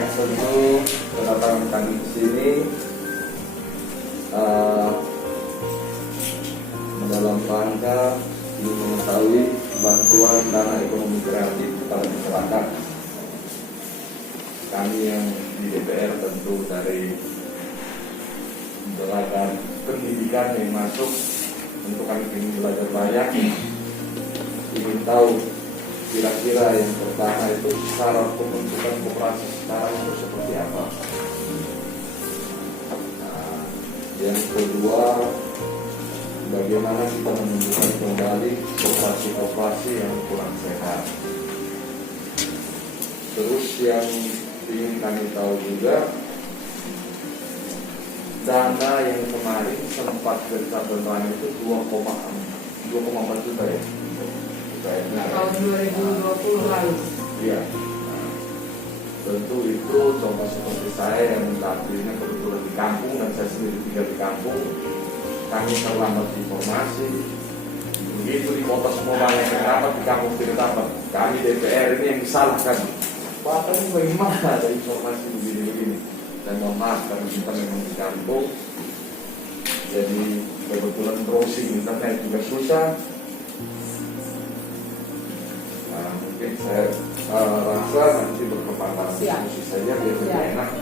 Baik, tentu kedatangan kami di sini dalam rangka ingin mengetahui bantuan dana ekonomi kreatif kepada masyarakat. Kami yang di DPR tentu dari belajar pendidikan yang masuk, tentu kami ingin belajar banyak, ingin tahu kira-kira yang pertama itu syarat pembentukan koperasi sekarang itu seperti apa. Nah, yang kedua, bagaimana kita menunjukkan kembali koperasi-koperasi yang kurang sehat. Terus yang ingin kami tahu juga, dana yang kemarin sempat berjalan itu 2,4 juta ya. Tahun 2020 lalu. Iya. Nah, tentu itu contoh seperti saya yang artinya kebetulan di kampung dan saya sendiri tinggal di kampung, kami terlambat informasi. Begitu di kota semua banyak yang dapat, di kampung tidak dapat. Kami DPR ini yang disalahkan. Bapak ini bagaimana ada informasi begini-begini? Dan mohon maaf karena kita memang di kampung, jadi kebetulan browsing internet juga susah. Mungkin saya rasa nanti berkembang diskusi saja biar lebih enak.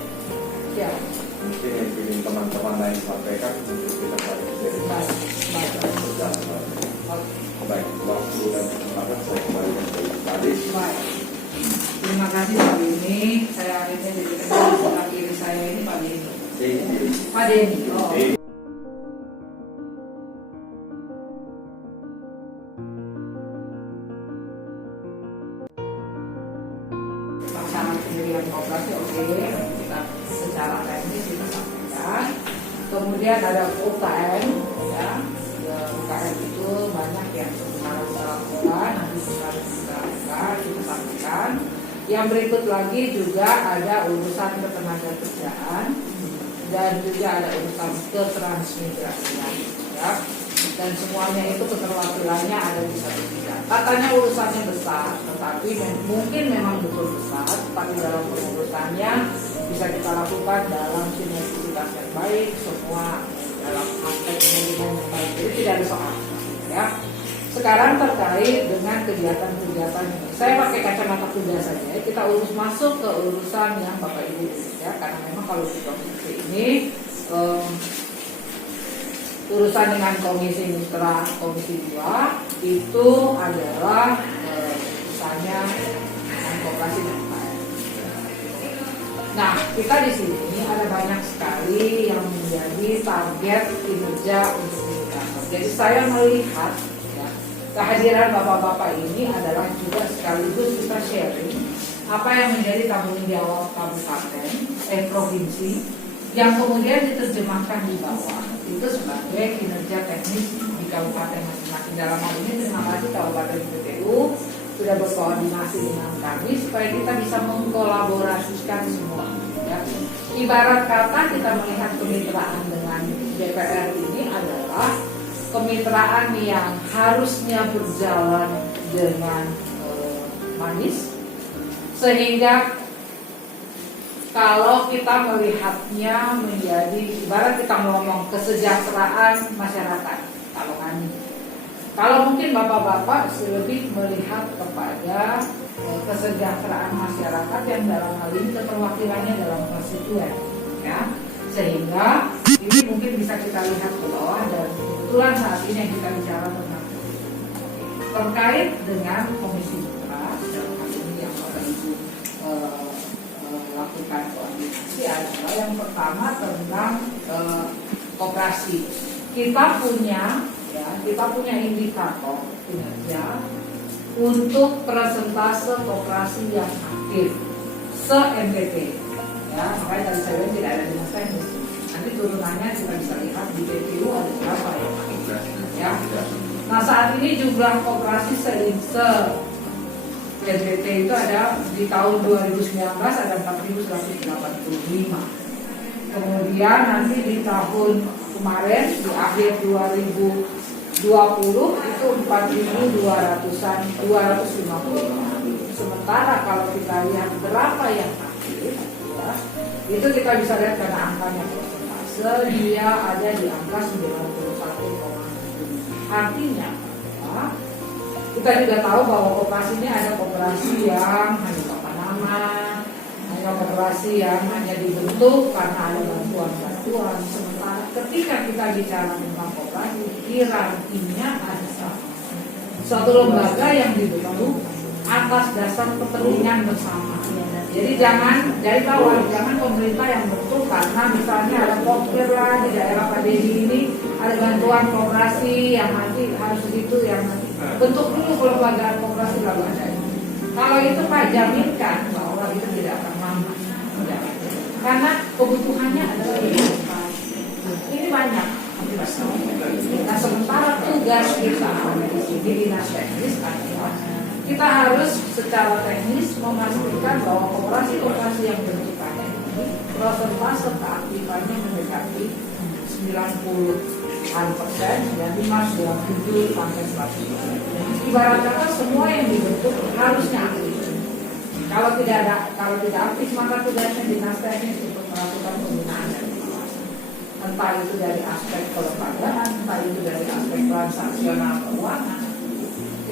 Mungkin yang ingin teman-teman lain sampaikan untuk kita dari berjalan. Baik, waktu dan kesempatan saya kembalikan ke tadi. Terima kasih Pak Denny. Saya akhirnya jadi kenal sebelah kiri saya ini Pak Denny. Pak Denny. Oh. Pendirian koperasi oke, kita secara teknis kita sampaikan. Kemudian ada UKM, ya. UKM itu banyak yang harus dilakukan, nanti harus kita sampaikan. Yang berikut lagi juga ada urusan ketenagakerjaan dan juga ada urusan ketransmigrasian, ya. Dan semuanya itu keterwakilannya ada di satu bidang. Katanya urusannya besar, tetapi mungkin memang betul besar, tapi dalam pengurusannya bisa kita lakukan dalam sinergisitas yang baik, semua dalam aspek manajemen yang baik. Jadi tidak ada soal, ya. Sekarang terkait dengan kegiatan-kegiatan ini, saya pakai kacamata kuda saja. Kita urus masuk ke urusan yang Bapak Ibu, ya, karena memang kalau di komisi ini urusan dengan komisi mitra komisi 2 itu adalah misalnya dengan koperasi dan UKM. Nah, kita di sini ada banyak sekali yang menjadi target kinerja untuk indikator. Jadi saya melihat, ya, kehadiran bapak-bapak ini adalah juga sekaligus kita sharing apa yang menjadi tanggung jawab kabupaten, provinsi, yang kemudian diterjemahkan di bawah itu sebagai kinerja teknis di kabupaten masing-masing. Dalam hal ini terima kasih Kabupaten PTU sudah berkoordinasi dengan kami supaya kita bisa mengkolaborasikan semua, ya. Ibarat kata kita melihat kemitraan dengan DPR ini adalah kemitraan yang harusnya berjalan dengan manis, sehingga kalau kita melihatnya menjadi ibarat kita ngomong kesejahteraan masyarakat, kalau mungkin bapak-bapak lebih melihat kepada kesejahteraan masyarakat yang dalam hal ini keterwakilannya dalam konstituen, ya, sehingga ini mungkin bisa kita lihat ke bawah. Dan kebetulan saat ini yang kita bicara tentang terkait dengan komisi mitra dalam hal ini yang Bapak Ibu lakukan koordinasi adalah yang pertama tentang koperasi. Kita punya indikator kinerja untuk persentase koperasi yang aktif se-NTT, ya. Makanya tadi saya bilang tidak ada dinas teknis. Nanti turunannya kita bisa lihat di PTU ada berapa ya. Nah, saat ini jumlah koperasi NTT itu ada di tahun 2019 ada 4.185. Kemudian nanti di tahun kemarin di akhir 2020 itu 4.250. Sementara kalau kita lihat berapa yang aktif, ya, itu kita bisa lihat karena angkanya persentase dia ada di angka 91,7. Artinya apa? Kita juga tahu bahwa koperasi ini ada koperasi yang hanya papan nama, ada koperasi yang hanya dibentuk karena ada bantuan-bantuan. Sementara ketika kita bicara tentang koperasi, hierarkinya ada suatu lembaga yang dibentuk atas dasar kepentingan bersama. Jadi jangan pemerintah yang bentuk karena misalnya ada pokir lah di daerah Pak Dedi ini ada bantuan koperasi yang nanti harus itu yang nanti bentuk dulu kelembagaan koperasi lalu ada. Kalau itu Pak jaminkan bahwa itu tidak akan lama. Karena kebutuhannya adalah ini banyak. Nah sementara tugas kita di dinas teknis adalah kita harus secara teknis memastikan bahwa koperasi-koperasi yang bentukannya ini persentase keaktifannya mendekati 90%, dan 97 sampai 100%. Ibarat kata semua yang dibentuk harusnya aktif. Kalau tidak aktif maka tugasnya dinas teknis untuk melakukan pembinaan dan pengawasan. Entah itu dari aspek kelembagaan, entah itu dari aspek transaksional keuangan,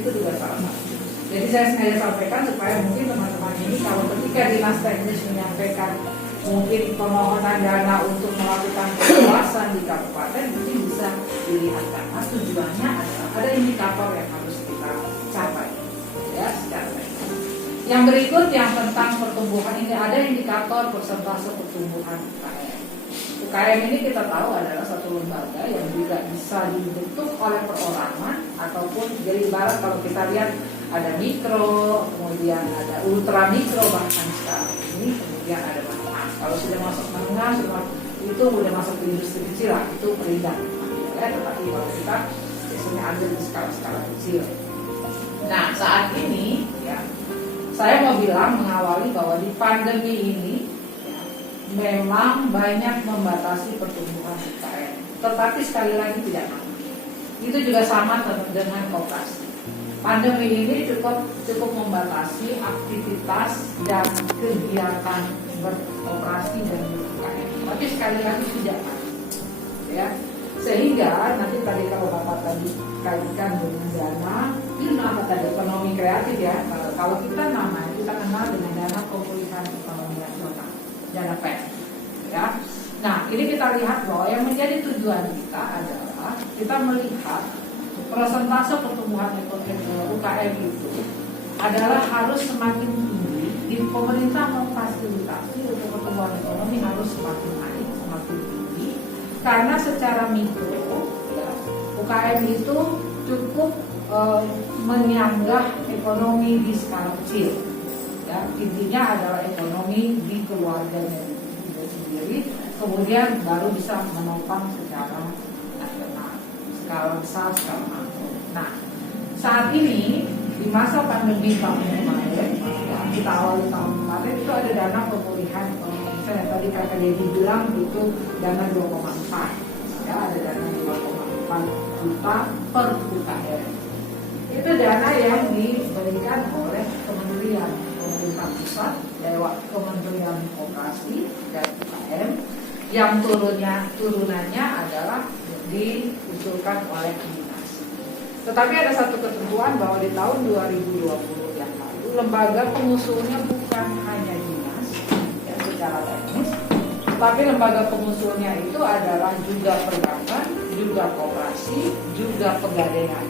itu juga salah satu. Jadi saya sengaja sampaikan supaya mungkin teman-teman ini kalau ketika dinas teknis menyampaikan mungkin permohonan dana untuk melakukan pengawasan di kabupaten mungkin bisa dilihat karena tujuannya adalah ada indikator yang harus kita capai ya secara teknis. Yang berikut yang tentang pertumbuhan ini ada indikator persentase pertumbuhan UKM. UKM ini kita tahu adalah satu lembaga yang juga bisa dibentuk oleh perorangan ataupun jadi ibarat kalau kita lihat ada mikro, kemudian ada ultra mikro bahkan sekarang ini, kemudian ada menengah. Kalau sudah masuk menengah, itu sudah masuk ke industri kecil lah, itu peringkat. Ya, tetapi kalau kita biasanya ambil di skala-skala kecil. Nah saat ini, ya, saya mau bilang mengawali bahwa di pandemi ini ya, memang banyak membatasi pertumbuhan UKM. Tetapi sekali lagi tidak aman. Itu juga sama dengan koperasi. Pandemi ini cukup membatasi aktivitas dan kegiatan beroperasi dan UKM. Tapi sekali lagi tidak kan, ya. Sehingga nanti tadi kalau Bapak tadi kaitkan dengan dana, apa tadi ekonomi kreatif ya. Kalau kita namanya kita kenal dengan dana pemulihan ekonomi nasional, dana PEN, ya. Nah ini kita lihat bahwa yang menjadi tujuan kita adalah kita melihat persentase pertumbuhan UKM itu adalah harus semakin tinggi. Di pemerintah memfasilitasi untuk pertumbuhan ekonomi harus semakin naik, semakin tinggi. Karena secara mikro, ya, UKM itu cukup menyanggah ekonomi di skala kecil. Ya, intinya adalah ekonomi di keluarganya sendiri, kemudian baru bisa menopang secara skala besar, skala makro. Nah, saat ini di masa pandemi tahun kemarin, ya, kita awal tahun kemarin itu ada dana pemulihan ekonomi. Misalnya tadi Kakak Dedi bilang itu dana 2,4, ya ada dana 2,4 juta per UKM. Itu dana yang diberikan oleh Kementerian Pemerintah Pusat lewat Kementerian Koperasi dan UKM, yang turunannya adalah diusulkan oleh dinas. Tetapi ada satu ketentuan bahwa di tahun 2020 yang lalu lembaga pengusulnya bukan hanya dinas ya, secara teknis, tetapi lembaga pengusulnya itu adalah juga perbankan, juga koperasi, juga pegadaian.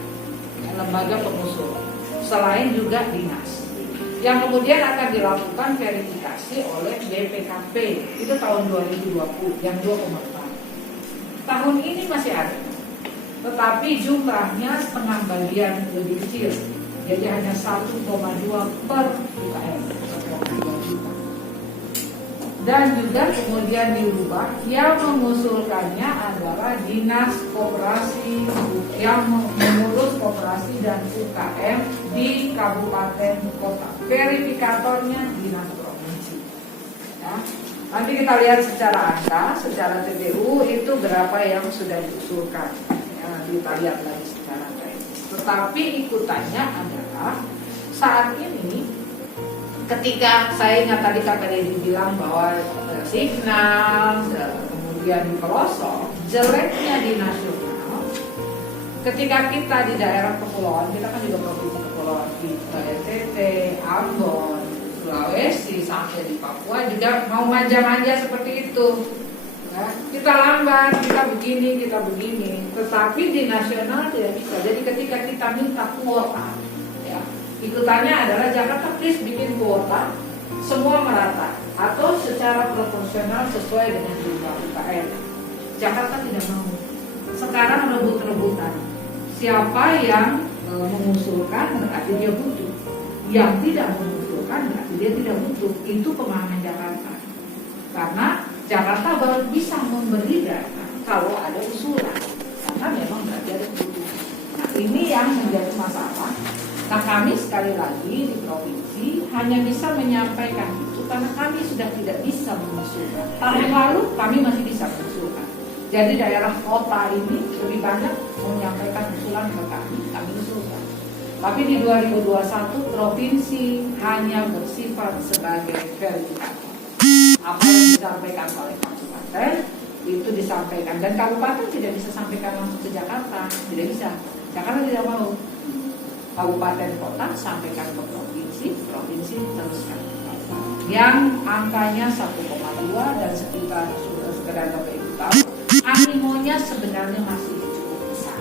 Lembaga pengusul selain juga dinas yang kemudian akan dilakukan verifikasi oleh BPKP itu tahun 2020 yang 2,4. Tahun ini masih ada, tetapi jumlahnya setengah bagian lebih kecil, jadi hanya 1,2 per UKM, 1,2 juta. Dan juga kemudian dirubah, yang mengusulkannya adalah dinas koperasi yang mengurus koperasi dan UKM di kabupaten kota. Verifikatornya dinas provinsi. Ya. Nanti kita lihat secara angka, secara TPU itu berapa yang sudah diusulkan. Ya, kita lihat lagi secara teknis. Tetapi ikutannya adalah saat ini ketika saya ingat tadi kata dia bilang bahwa signal kemudian dipelosok, jeleknya di nasional. Ketika kita di daerah kepulauan, kita kan juga provinsi kepulauan, di NTT, Ambon, Sulawesi, sampai di Papua juga mau manja-manja seperti itu. Ya, kita lambat, kita begini. Tetapi di nasional tidak bisa. Jadi ketika kita minta kuota, ya, ikutannya adalah Jakarta please bikin kuota semua merata atau secara proporsional sesuai dengan jumlah UKM. Jakarta tidak mau. Sekarang rebut-rebutan. Siapa yang mengusulkan berarti dia butuh. Yang tidak mengusulkan berarti dia tidak butuh. Itu pemahaman Jakarta. Karena Jakarta baru bisa memberi dana kalau ada usulan. Karena memang berarti ada kebutuhan. Nah, ini yang menjadi masalah. Nah, kami sekali lagi di provinsi hanya bisa menyampaikan itu karena kami sudah tidak bisa mengusulkan. Tahun lalu kami masih bisa mengusulkan. Jadi daerah kota ini lebih banyak menyampaikan usulan ke kami usulkan. Tapi di 2021 provinsi hanya bersifat sebagai verifikator. Apa yang disampaikan oleh kabupaten itu disampaikan, dan kabupaten tidak bisa sampaikan langsung ke Jakarta, tidak bisa. Jakarta tidak mau. Kabupaten kota sampaikan ke provinsi teruskan. Yang angkanya 1,2 dan sekitar sudah sekedar Bapak Ibu tahu, animonya sebenarnya masih cukup besar.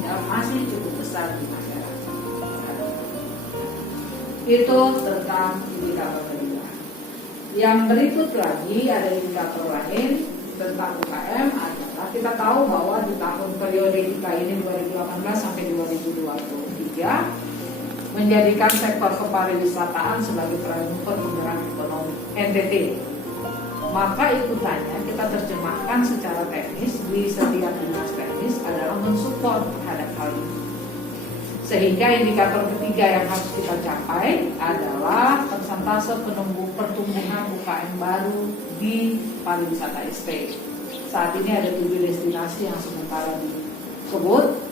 Ya, masih cukup besar di masyarakat. Itu tentang indikator kedua. Yang berikut lagi ada indikator lain tentang UKM adalah kita tahu bahwa di tahun periode kita ini 2018 sampai 2023 menjadikan sektor kepariwisataan sebagai driver penggerak ekonomi NTT. Maka ikutannya kita terjemahkan secara teknis di setiap dinas teknis adalah mensupport terhadap hal ini. Sehingga indikator ketiga yang harus kita capai adalah persentase pertumbuhan UKM baru di pariwisata ST. Saat ini ada 7 destinasi yang sementara disebut.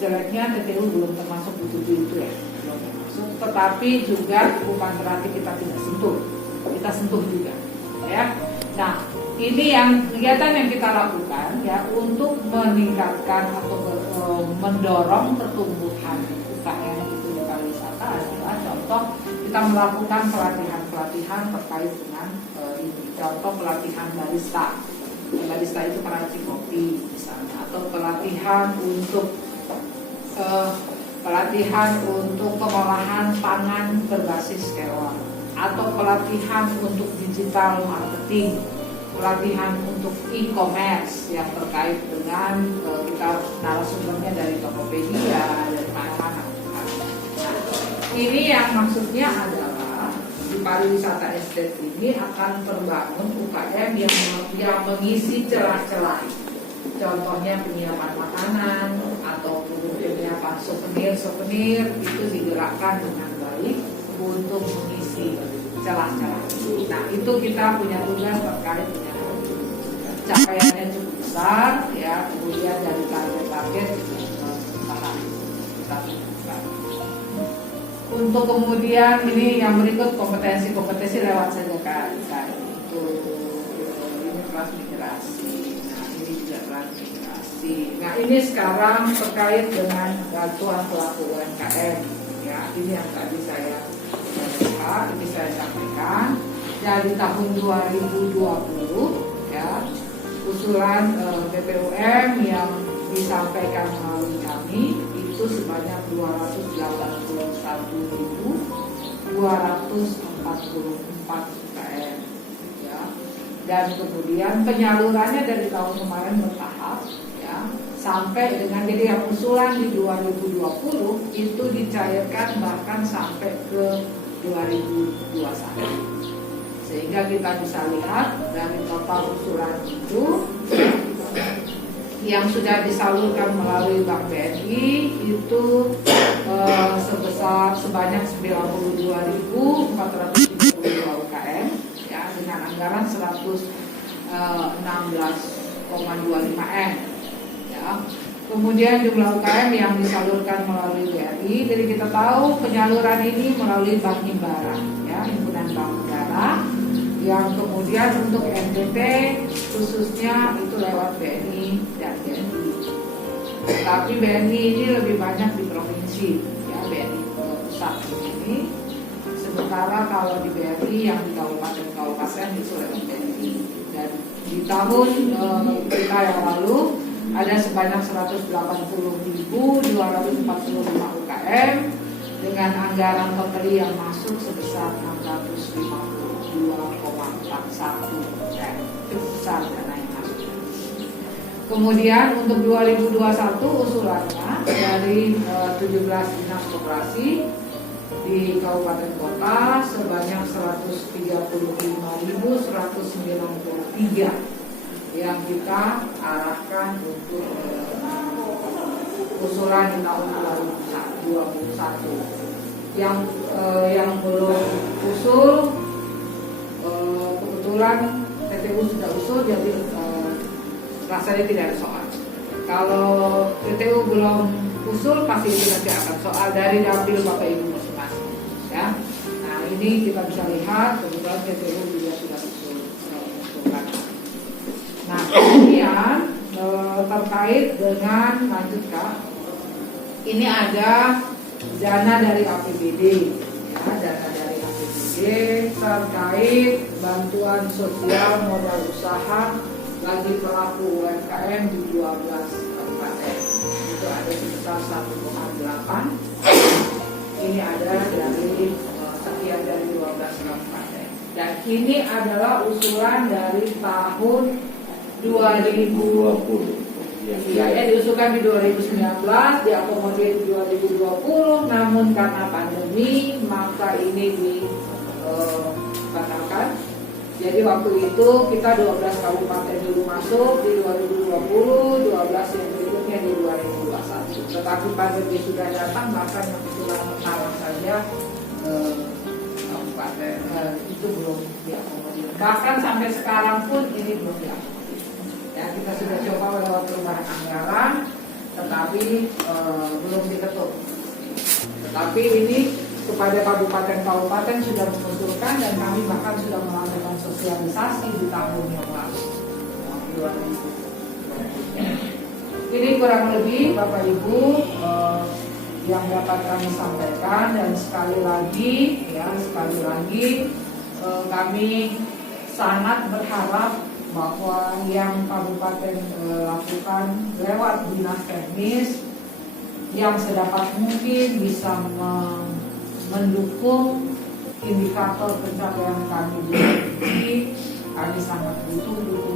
Jeleknya TTU belum termasuk di 7 itu ya, belum termasuk. Tetapi juga bukan berarti kita tidak sentuh, kita sentuh juga. Ya, nah ini yang kegiatan yang kita lakukan ya untuk meningkatkan atau mendorong pertumbuhan UKM itu di pariwisata adalah contoh kita melakukan pelatihan terkait dengan ini. Contoh pelatihan barista. Barista itu peracik kopi misalnya, atau pelatihan untuk pengolahan pangan berbasis kelola, atau pelatihan untuk digital marketing, pelatihan untuk e-commerce yang terkait dengan kita narasumbernya dari Tokopedia, dari mana-mana. Ini yang maksudnya adalah di pariwisata estate ini akan terbangun UKM yang mengisi celah-celah. Contohnya penyiapan makanan atau penyiapan souvenir itu digerakkan dengan baik untuk mengisi celah-celah. Nah, itu kita punya tugas terkait dengan capaiannya cukup besar ya, kemudian dari target-target kita tentukan. Untuk kemudian ini yang berikut kompetensi lewat saja Kak. Itu ini kelas migrasi. Nah, ini juga kelas migrasi. Nah, ini sekarang terkait dengan bantuan pelaku UMKM ya. Ini yang tadi saya sampaikan dari tahun 2020 ya, usulan BPUM yang disampaikan melalui kami itu sebanyak 281.244 UKM ya. Dan kemudian penyalurannya dari tahun kemarin bertahap ya, sampai dengan jadi yang usulan di 2020 itu dicairkan bahkan sampai ke 2021. Sehingga kita bisa lihat dari total usulan itu yang sudah disalurkan melalui Bank BNI itu sebanyak 92.432 UKM ya, dengan anggaran 116,25 M ya. Kemudian jumlah UKM yang disalurkan melalui BRI, jadi kita tahu penyaluran ini melalui Bank Himbara ya. himpunan bank negara, yang kemudian untuk NTT khususnya itu lewat BNI dan BNI. Tapi BNI ini lebih banyak di provinsi, ya BNI pusat ini. Sementara kalau di BNI yang di kabupaten itu lewat BNI. Dan di tahun kita yang lalu ada sebanyak 180.245 UKM dengan anggaran pembeli yang masuk sebesar 652,41 itu besar dana yang masuk. Kemudian untuk 2021 usulannya dari 17 dinas koperasi di kabupaten kota sebanyak 135.193 yang kita arahkan untuk usulan di tahun 2021. Yang belum usul kebetulan TTU sudah usul, jadi rasanya tidak ada soal. Kalau TTU belum usul pasti itu nanti akan soal dari dapil Bapak Ibu masing-masing, ya. Nah ini kita bisa lihat kebetulan TTU juga sudah usulkan. Nah kemudian terkait dengan lanjut Kak, ini ada dana dari APBD, ya, dana dari APBD terkait bantuan sosial modal usaha bagi pelaku UMKM di 12 kabupaten. Itu ada sebesar 1,8. Ini ada dari sekian dari 12 kabupaten. Dan ini adalah usulan dari tahun 2020. Ya, diusulkan di 2019, diakomodir di 2020, namun karena pandemi maka ini dibatalkan. Jadi waktu itu kita 12 kabupaten dulu masuk di 2020, 12 yang berikutnya di 2021. Tetapi pandemi sudah datang, bahkan yang usulan pertama saja kabupaten itu belum diakomodir. Bahkan sampai sekarang pun ini belum diakomodir. Ya, kita sudah coba lewat perubahan anggaran, tetapi belum diketuk. Tetapi ini kepada kabupaten-kabupaten sudah mengusulkan dan kami bahkan sudah melakukan sosialisasi di tahun yang lalu. Ini kurang lebih Bapak Ibu yang dapat kami sampaikan, dan sekali lagi kami sangat berharap bahwa yang kabupaten lakukan lewat dinas teknis yang sedapat mungkin bisa mendukung indikator pencapaian kami di provinsi. Kami sangat butuh dukungan